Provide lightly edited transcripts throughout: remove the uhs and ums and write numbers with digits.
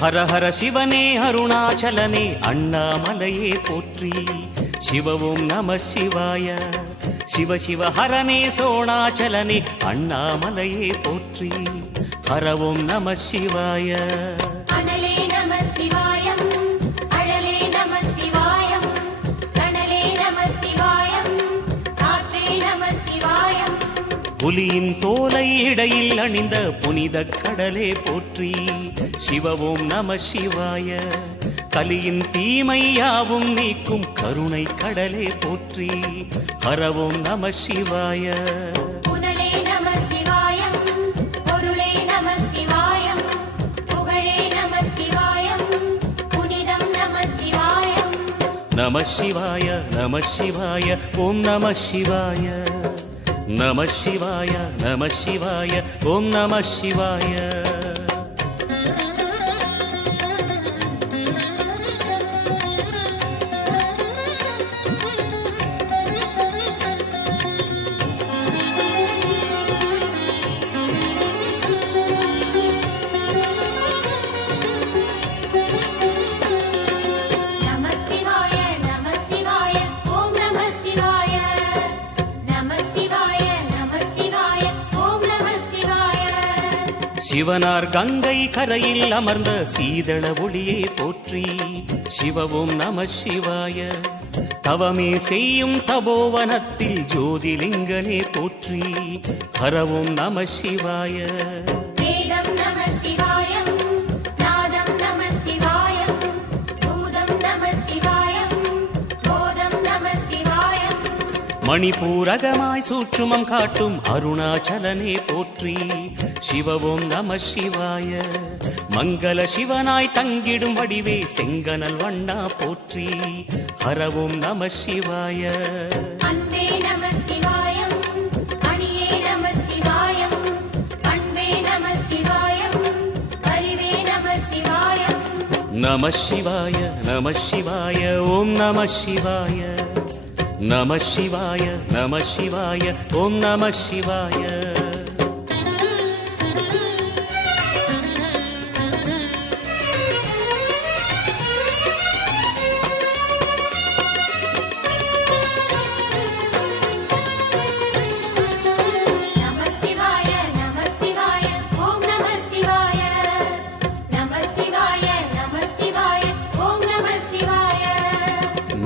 ஹர ஹர சிவனே அருணாச்சலனே அண்ணாமலையே போற்றி. சிவவும் நம சிவாய. சிவ சிவ ஹரனே சோணாச்சலனே அண்ணாமலையே போற்றி. ஹரவும் நம சிவாய. அனலே நம சிவாயம், அழலே நம சிவாயம், கனலே நம சிவாயம், காற்றே நம சிவாயம். புலியின் தோலை இடையில் அணிந்த புனித கடலே போற்றி. சிவவும் நம சிவாய. கலியின் தீமையாவும் நீக்கும் கருணை கடலே போற்றி. ஹரவும் நம சிவாய. புனலே நம சிவாயம், பொருளே நம சிவாயம், புகழே நம சிவாயம், புனிதம் நம சிவாயம். நம சிவாய நம சிவாய ஓம் நம சிவாய. நம சிவாய நம சிவாய ஓம் நம சிவாய. சிவனார் கங்கை கரையில் அமர்ந்த சீதள ஒளியே போற்றி. சிவவும் நம சிவாய. தவமே செய்யும் தபோவனத்தில் ஜோதிலிங்கனே போற்றி. ஹரவும் நம சிவாய. வேதம் நம சிவாயம், நாதம் நம சிவாயம், பூதம் நம சிவாயம், போதம் நம சிவாயம். மணிபூரகமாய் சூற்றுமம் காட்டும் அருணாச்சலனே போற்றி. சிவவும் நம சிவாய. மங்கள சிவனாய் தங்கிடும் வடிவே செங்கனல் வண்ணா போற்றி. ஹரவும் நம சிவாய. அன்பே நம சிவாயம், அணியே நம சிவாயம், பண்பே நம சிவாயம், அறிவே நம சிவாயம். நம சிவாய நம சிவாய ஓம் நம சிவாய. நம சிவாய நம சிவாய ஓம் நம சிவாய.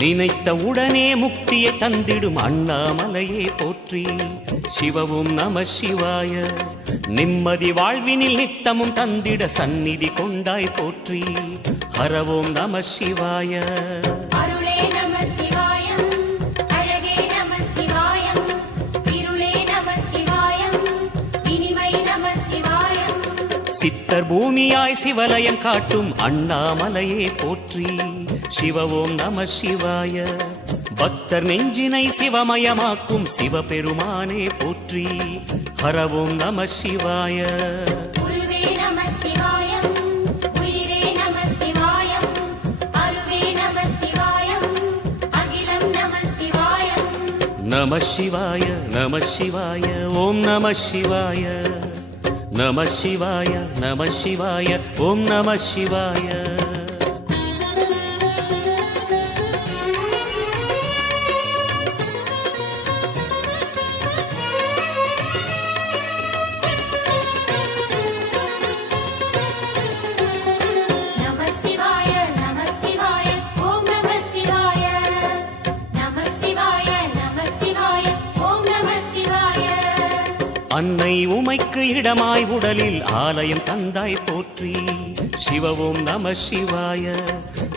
நினைத்த உடனே முக்தியை தந்திடும் அண்ணாமலையே போற்றி. சிவவும் நம சிவாய. நிம்மதி வாழ்வினில் நித்தமும் தந்திட சந்நிதி கொண்டாய் போற்றி. ஹரவோம் நம சிவாய. அருளே நம சிவாயம், அழகே நம சிவாயம், இருளே நம சிவாயம், இனிமை நம சிவாயம். சித்தர் பூமியாய் சிவலயம் காட்டும் அண்ணாமலையே போற்றி. சிவவோம் நம சிவாய. பக்தர் நெஞ்சினை சிவமயமாக்கும் சிவபெருமானே போற்றி. ஹரவோம் நம சிவாய. குருவே நம சிவாயம், உயிரே நம சிவாயம், அருவே நம சிவாயம், அகிலம் நம சிவாயம். நம சிவாய நம சிவாய ஓம் நம சிவாய. நம சிவாய நம சிவாய ஓம் நம சிவாய. அன்னை உமைக்கு இடமாய் உடலில் ஆலயம் தந்தாய் போற்றி. சிவவோம் நம சிவாய.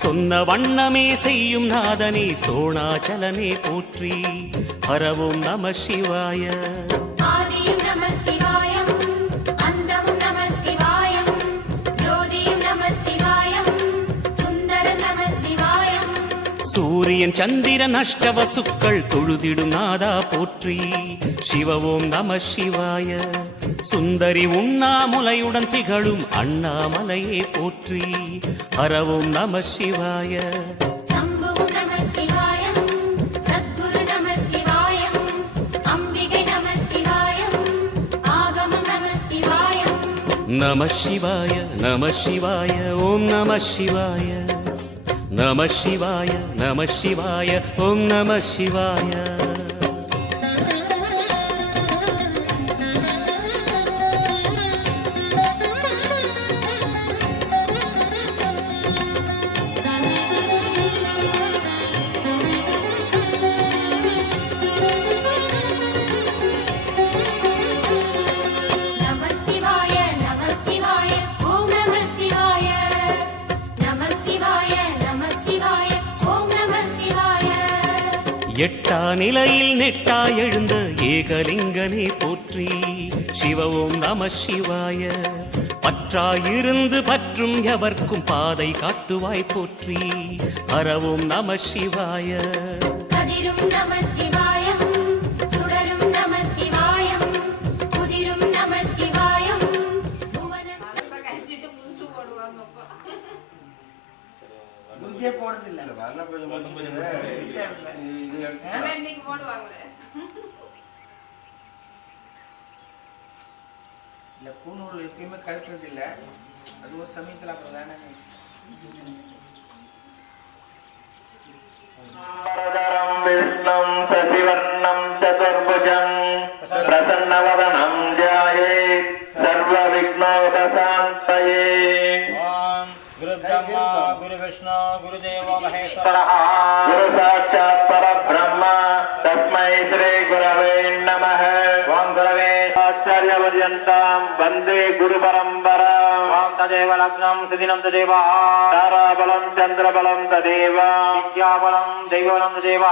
சொன்ன வண்ணமே செய்யும் நாதனே சோணாச்சலனே போற்றி. ஹரவோம் நம சிவாய. ஆதியும் நம சிவாயம், அந்தமும் நம சிவாயம், ஜோதியும் நம சிவாயம், சுந்தரம் நம சிவாயம். சூரியன் சந்திரன் அஷ்டவசுக்கள் தொழுதிடும் நாதா போற்றி. சிவவோம் நம சிவாய. சுந்தரி உண்ணாமுலையுடன் திகழும் அண்ணாமலையே போற்றி. ஹரவோம் நம சிவாய. சம்புவும் நம சிவாயம், சத்குரு நம சிவாயம், அம்பிகை நம சிவாயம், ஆகமம் நம சிவாயம். நம சிவாய நம சிவாய ஓம் நம சிவாய நம சிவாய நம சிவாய ஓம் நம சிவாய நம சிவாய நம சிவாய ஓம் நம சிவாய நம சிவாய நம சிவாய ஓம் நம சிவாய எட்டா நிலையில் நெட்டா எழுந்த ஏகலிங்கனே போற்றி சிவ ஓம் நம சிவாய பற்றாயிருந்து பற்றும் எவர்க்கும் பாதை காட்டுவாய் போற்றி ஹரவோம் நம சிவாய கதிரும் நம சிவாயம் சுடரும் நம சிவாயம் குதிரும் நம சிவாயம் புவனம் குருஜே போடுறது இல்ல இல்ல கூனூர் எப்பயுமே கழட்டுறது இல்ல அது ஒரு சமயத்துல அப்ப வேணாங்க परदरं विष्णुं शशिवर्णं चतुर्भुजं प्रसन्नवदनं ध्यायेत् सर्वविघ्नोपशान्तये गुरुब्रह्मा गुरुविष्णु गुरुदेवो महेश्वर गुरु साक्षात् परब्रह्म तस्मै श्री गुरवे नमः ओं गुरवे आचार्यपर्यन्तां वन्दे गुरुपरम्परां ओं तदेव लग्नं सुदिनं तदेव ताराबलं चन्द्रबलं तदेव विद्याबलं दैवबलं तदेव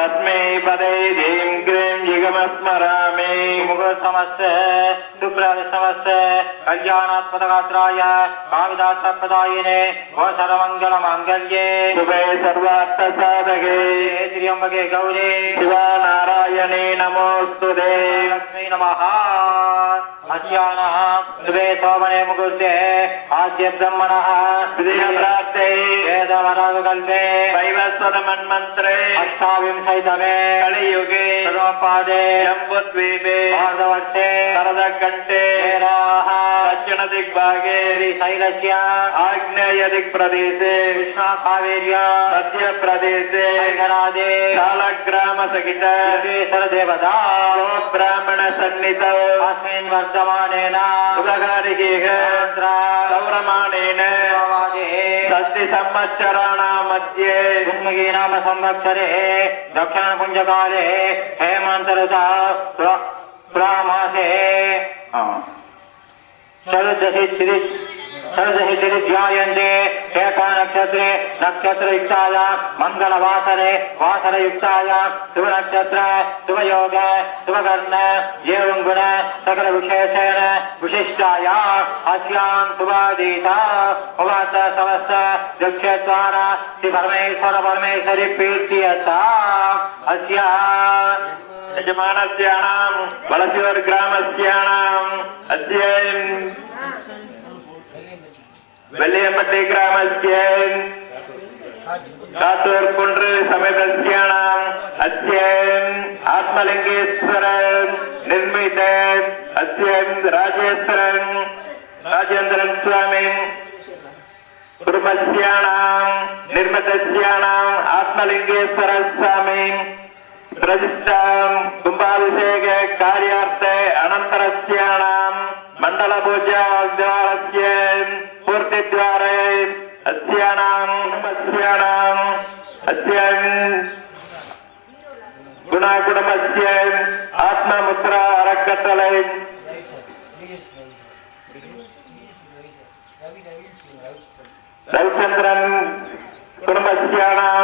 लक्ष्मी पदे धीं क्रीं युगमस्मरामि मुकुटसमस्त सुप्रसमस्त कल्याणात्मकगात्राय कामितार्थप्रदायिने ओ सर्वमङ्गलमाङ्गल्ये शुभे सर्वार्थसाधके त्र्यम्बके गौरी शिवानारायणे नमोऽस्तुते लक्ष्मी नमः अस्यानः शुभे शोभने मुकुटे आद्य ब्रह्मणः श्रीयप्राप्ते वेदवरागकल्पे वैवस्वतमन्मन्त्रे अष्टाविंशतितमे कलियुगे सर्वपादे जम्बुद्वीपे भागवते शरदकण्ठे हेराः दक्षिणदिग्भागे श्रीशैलस्य आग्नेयदिक्प्रदेशे कृष्णाकावेर्या मध्यप्रदेशे मैघनादे शालग्रामसहित विश्वेश्वरदेवता ब्राह्मणसन्निधौ अस्मिन् वर्तमानेन सुखकारिकेह सौरमानेन षष्टिसंवत्सराणां मध्ये पुण्यगे नाम संवत्सरे दक्षिणपुञ्जकाले हेमन्तऋतौ तुलामासे षडदशि ध्यायन्ते एका नक्षत्रे नक्षत्रयुक्तायां मङ्गलवासरे वासरयुक्तायां शुभनक्षत्र शुभयोग शुभकर्ण एवं गुण सकलविशेषेण विशिष्टायाम् अस्यां शुभादीता उवाच समस्त दक्षद्वारा श्रीपरमेश्वरी प्रीत्यर्था अस्या यजमानस्यानां वलसिवर्ग्रामस्यानाम् अद्य वेल्लियम्पट्टि ग्रामस्य कातूर् कुण्ड्र समेतस्यानाम् अद्य आत्मलिङ्गेश्वर निर्मित अद्य राजेन्द्रन् स्वामी कुटुम्बस्यानाम् निर्मितस्यानाम् आत्मलिङ्गेश्वर स्वामी प्रतिष्ठां कुम्भाभिषेक कार्यार्थे अनन्तरस्यानां मण्डलपूजाद्वारस्य पूर्तिद्वारे अस्यानाम् गुणाकुटुम्बस्य आत्ममुद्रा अरकट्टलै रविचन्द्रन् कुटुम्बस्यानां